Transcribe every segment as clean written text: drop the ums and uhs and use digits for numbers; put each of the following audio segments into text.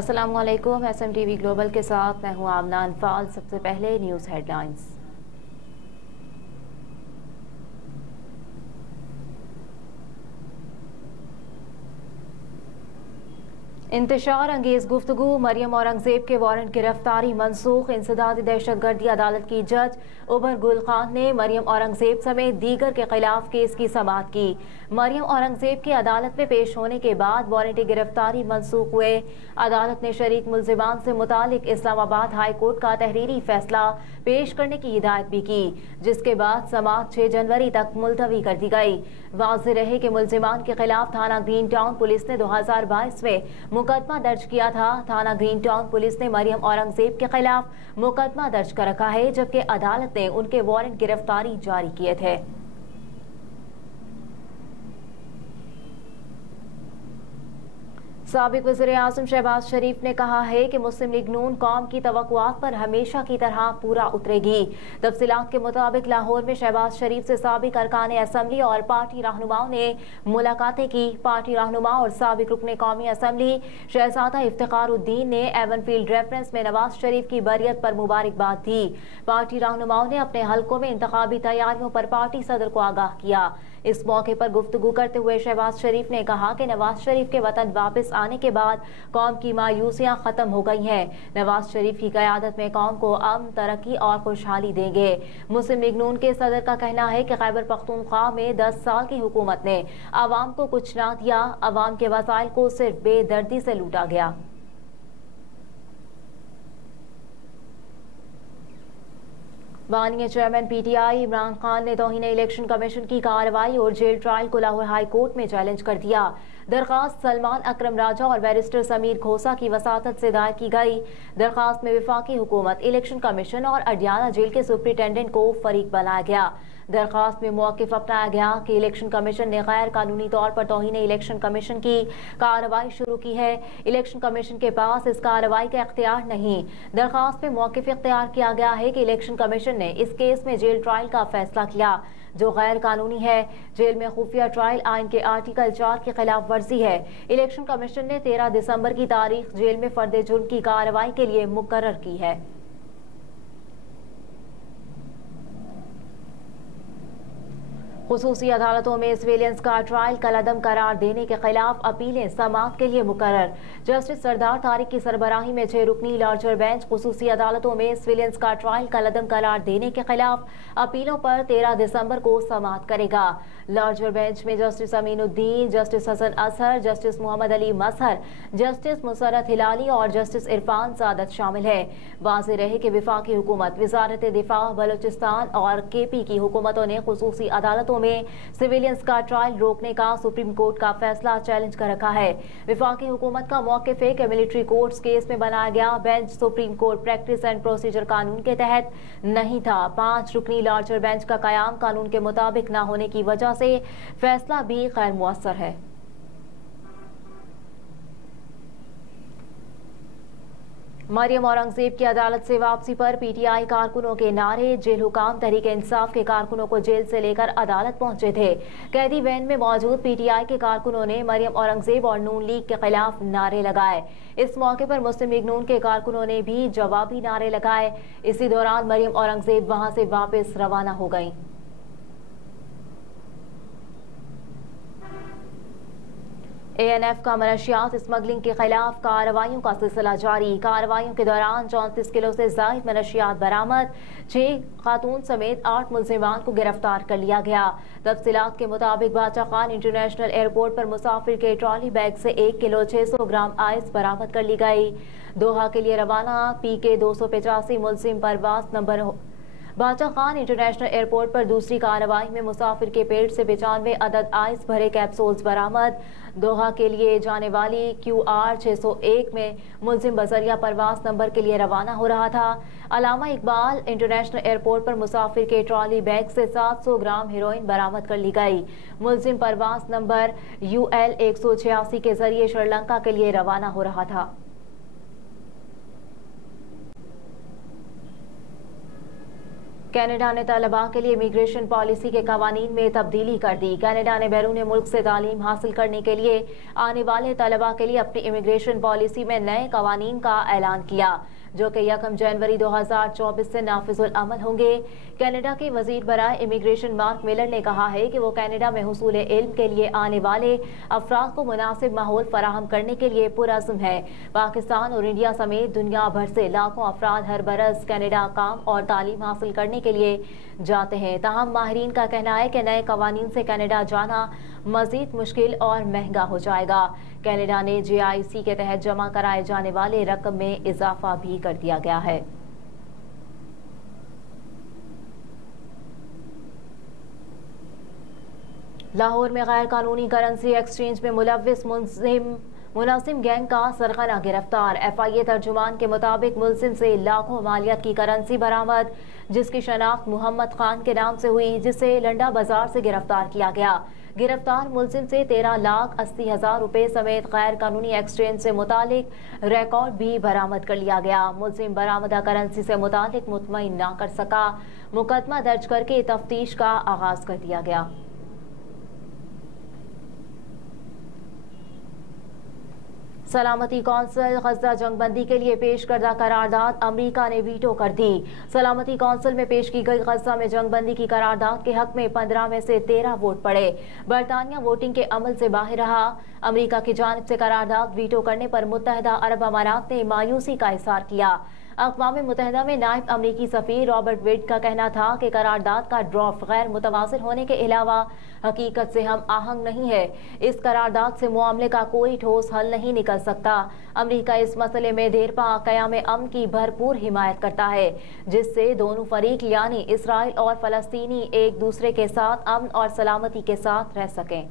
अस्सलाम वालेकुम। SMTV global के साथ मैं हूं आमना अनफाल। सबसे पहले न्यूज़ हेडलाइंस। इंतशार अंगेज गुफ्तगू, मरियम औरंगजेब के वारंट गिरफ्तारी मनसूख। इंसदादी दहशतगर्दी अदालत की जज उमर गुल खान ने मरियम औरंगजेब समेत दीगर के खिलाफ केस की समाअत की। मरियम औरंगजेब के अदालत में पेश होने के बाद वारंट गिरफ्तारी मनसूख हुए। अदालत ने शरीक मुल्जिमान से मुतालिक इस्लामाबाद हाई कोर्ट का तहरीरी फैसला पेश करने की हिदायत भी की, जिसके बाद समाअत 6 जनवरी तक मुलतवी कर दी गई। वाज़ेह रहे कि मुल्जिमान के खिलाफ थाना ग्रीन टाउन पुलिस ने 2022 में मुकदमा दर्ज किया था। थाना ग्रीन टाउन पुलिस ने मरियम औरंगजेब के खिलाफ मुकदमा दर्ज कर रखा है, जबकि अदालत ने उनके वारंट गिरफ्तारी जारी किए थे। साबिक वज़ीर आज़म शहबाज शरीफ ने कहा है कि मुस्लिम लीग नून कौम की तवक्कुआत पर हमेशा की तरह पूरा उतरेगी। तफसीलात के मुताबिक लाहौर में शहबाज शरीफ से साबिक अरकान असम्बली और पार्टी रहनुमाओं ने मुलाकातें की। पार्टी रहनुमा और साबिक रुकन कौमी असम्बली शहजादा इफ्तिखारुद्दीन ने एवनफील्ड रेफरेंस में नवाज शरीफ की बरियत पर मुबारकबाद दी। पार्टी रहनुमाओं ने अपने हलकों में इंतखाबी तैयारियों पर पार्टी सदर को आगाह किया। इस मौके पर गुफ्तगू करते हुए शहबाज शरीफ ने कहा कि नवाज शरीफ के वतन वापस आने के बाद कौम की मायूसियां खत्म हो गई हैं। नवाज शरीफ की क़यादत में कौम को अमन, तरक्की और खुशहाली देंगे। मुस्लिम लीग नून के सदर का कहना है कि खैबर पख्तूनख्वा में 10 साल की हुकूमत ने आवाम को कुछ ना दिया, आवाम के वसाइल को सिर्फ बेदर्दी से लूटा गया। बानिया चेयरमैन PTI इमरान खान ने तौहीन इलेक्शन कमीशन की कार्रवाई और जेल ट्रायल को लाहौर हाई कोर्ट में चैलेंज कर दिया। दरखास्त सलमान अकरम राजा और बैरिस्टर समीर खोसा की वसातत से दायर की गई। दरखास्त में वफाकी हुकूमत, इलेक्शन कमीशन और अडियाला जेल के सुप्रिंटेंडेंट को फरीक बनाया गया। दरखास्त में मौक़िफ़ अपनाया गया कि इलेक्शन कमीशन ने गैर कानूनी तौर पर तौहीन इलेक्शन कमीशन की कार्रवाई शुरू की है। इलेक्शन कमीशन के पास इस कार्रवाई का इख्तियार नहीं। दरखास्त में मौक़िफ़ इख्तियार किया गया है कि इलेक्शन कमीशन ने इस केस में जेल ट्रायल का फैसला किया, जो गैर कानूनी है। जेल में खुफिया ट्रायल आइन के आर्टिकल 4 की खिलाफ वर्जी है। इलेक्शन कमीशन ने 13 दिसंबर की तारीख जेल में फर्द जुर्म की कार्रवाई के लिए मुकर्रर की है। खुसूसी अदालतों में सिविलियंस का ट्रायल कलअदम करार देने के खिलाफ अपीलें समाअत के लिए मुकर्रर। जस्टिस सरदार तारिक की सरबराही में 6 रुकनी लार्जर बेंच खुसूसी अदालतों में सिविलियंस का ट्रायल कलअदम करार देने के खिलाफ अपीलों पर 13 दिसंबर को समाअत करेगा। लार्जर बेंच में justice Aminuddin, justice Hasan Azhar, justice Mohammad Ali Mazhar, justice Musarrat Hilali और जस्टिस इरफान सादत शामिल है। वाज़ेह रहे कि वफाकी हुकूमत, वजारत दिफा, बलोचिस्तान और KP की हुकूमतों ने खुसूसी अदालतों में सिविलियंस का ट्रायल रोकने का सुप्रीम कोर्ट का फैसला चैलेंज कर रखा है। वफाकी हुकूमत का मौक़िफ़ है कि मिलिट्री कोर्ट्स केस में बनाया गया bench supreme court practice and procedure कानून के तहत नहीं था। 5 रुकनी लार्जर बेंच का कयाम कानून के मुताबिक न होने की वजह से फैसला भी गैर मुअस्सर है। मरियम औरंगजेब की अदालत से वापसी पर PTI कारकुनों के नारे। जेल हुकाम तहरीक इंसाफ के कारकुनों को जेल से लेकर अदालत पहुंचे थे। कैदी वैन में मौजूद PTI के कारकुनों ने मरियम औरंगजेब और नून लीग के खिलाफ नारे लगाए। इस मौके पर मुस्लिम लीग नून के कारकुनों ने भी जवाबी नारे लगाए। इसी दौरान मरियम औरंगजेब वहां से वापस रवाना हो गईं। ANF का मनशियात स्मगलिंग के खिलाफ कार्रवाइयों का सिलसिला जारी। कार्रवाइयों के दौरान 34 किलो से जायद मनशियात बरामद। 6 खातून समेत 8 मुल्जिमान को गिरफ्तार कर लिया गया। तफसीलात के मुताबिक बादशाह खान इंटरनेशनल एयरपोर्ट पर मुसाफिर के ट्रॉली बैग से 1 किलो 600 ग्राम आइस बरामद कर ली गई। दोहा के लिए रवाना PK 285 मुल्जिम परवाज नंबर बादशाह खान इंटरनेशनल एयरपोर्ट पर दूसरी कार्रवाई में मुसाफिर के पेट से 95 अदद आइस भरे कैप्सूल्स बरामद। दोहा के लिए जाने वाली QR 601 में मुल्जिम बजरिया परवास नंबर के लिए रवाना हो रहा था। अलामा इकबाल इंटरनेशनल एयरपोर्ट पर मुसाफिर के ट्रॉली बैग से 700 ग्राम हेरोइन बरामद कर ली गई। मुल्जिम परवास नंबर UL 186 के जरिए श्रीलंका के लिए रवाना हो रहा था। कनाडा ने तलबा के लिए इमिग्रेशन पॉलिसी के कवानीन में तब्दीली कर दी। कनाडा ने बैरून मुल्क से तालीम हासिल करने के लिए आने वाले तलबा के लिए अपनी इमिग्रेशन पॉलिसी में नए कवानीन का ऐलान किया, जो कि 1 जनवरी 2024 से नाफिजुल अमल होंगे। कनाडा के वजीर बराए इमिग्रेशन मार्क मिलर ने कहा है कि वो कनाडा में हुसूल इल्म के लिए आने वाले अफराद को मुनासिब माहौल फराहम करने के लिए पुरअज़्म है। पाकिस्तान और इंडिया समेत दुनिया भर से लाखों अफराद हर बरस कनाडा काम और तालीम हासिल करने के लिए जाते हैं। ताहम माहिरीन का कहना है कि नए कवानीन से कनाडा जाना मजीद मुश्किल और महंगा हो जाएगा। कनाडा ने JIC के तहत जमा कराए जाने वाले रकम में इजाफा भी कर दिया गया है। लाहौर में गैर कानूनी करेंसी एक्सचेंज में मुलव्विस मुनासिम गैंग का सरगना गिरफ्तार। FIA तर्जुमान के मुताबिक मुलजिम से लाखों मालियत की करेंसी बरामद, जिसकी शनाख्त मोहम्मद खान के नाम से हुई, जिसे लंडा बाजार से गिरफ्तार किया गया। गिरफ्तार मुलजिम से 13,80,000 रुपए समेत गैर कानूनी एक्सचेंज से मुतालिक रिकॉर्ड भी बरामद कर लिया गया। मुलजिम बरामदा करेंसी से मुतालिक मुतमईन ना कर सका। मुकदमा दर्ज करके तफ्तीश का आगाज कर दिया गया। सलामती कौंसिल गजा जंगबंदी के लिए पेश करदा करारदाद अमरीका ने वीटो कर दी। सलामती कौंसिल में पेश की गई गजा में जंगबंदी की करारदाद के हक में 15 में से 13 वोट पड़े। बरतानिया वोटिंग के अमल से बाहर रहा। अमरीका की जानिब से करारदाद वीटो करने पर मुत्तहदा अरब अमारात ने मायूसी का इज़हार किया। अक़वाम मुत्तहिदा में नायब अमरीकी सफ़ीर रॉबर्ट वेड का कहना था कि करारदाद का ड्राफ्ट गैर मुतवाज़िर होने के अलावा हकीकत से हम आहंग नहीं है। इस करारदाद से मामले का कोई ठोस हल नहीं निकल सकता। अमरीका इस मसले में देरपा क़याम अमन की भरपूर हिमायत करता है, जिससे दोनों फरीक यानी इसराइल और फ़लस्तीनी एक दूसरे के साथ अमन और सलामती के साथ रह सकें।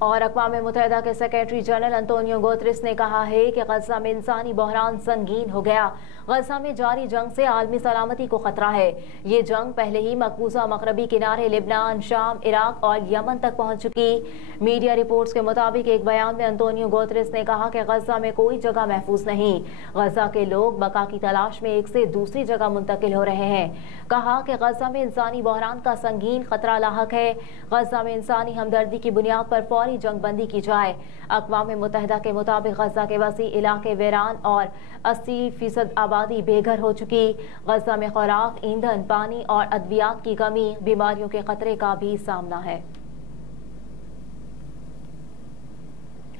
और अक़वाम मुत्तहिदा के सेक्रेटरी जनरल अंतोनियो गुतेरेस ने कहा है कि गजा में इंसानी बहरान संगीन हो गया। गजा में जारी जंग से आलमी सलामती को खतरा है। ये जंग पहले ही मकबूजा मगरबी किनारे लिबनान, शाम, इराक और यमन तक पहुंच चुकी। मीडिया रिपोर्ट्स के मुताबिक एक बयान में अंतोनियो गुतेरेस ने कहा कि गजा में कोई जगह महफूज नहीं। गजा के लोग बका की तलाश में एक से दूसरी जगह मुंतकिल हो रहे हैं। कहा कि गजा में इंसानी बहरान का संगीन खतरा लाहक है। गजा में इंसानी हमदर्दी की बुनियाद पर फौरी जंगबंदी की जाए। अक़वाम मुत्तहिदा के मुताबिक गजा के वसी इलाके वीरान और 80% आबादी बेघर हो चुकी। गजा में खुराक, ईंधन, पानी और अद्वियात की कमी, बीमारियों के खतरे का भी सामना है।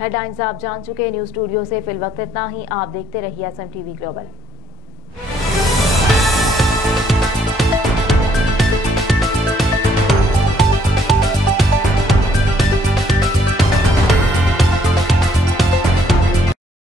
हेडलाइंस आप जान चुके। न्यूज़ स्टूडियो से फिल वक्त इतना ही। आप देखते रहिए SMTV ग्लोबल।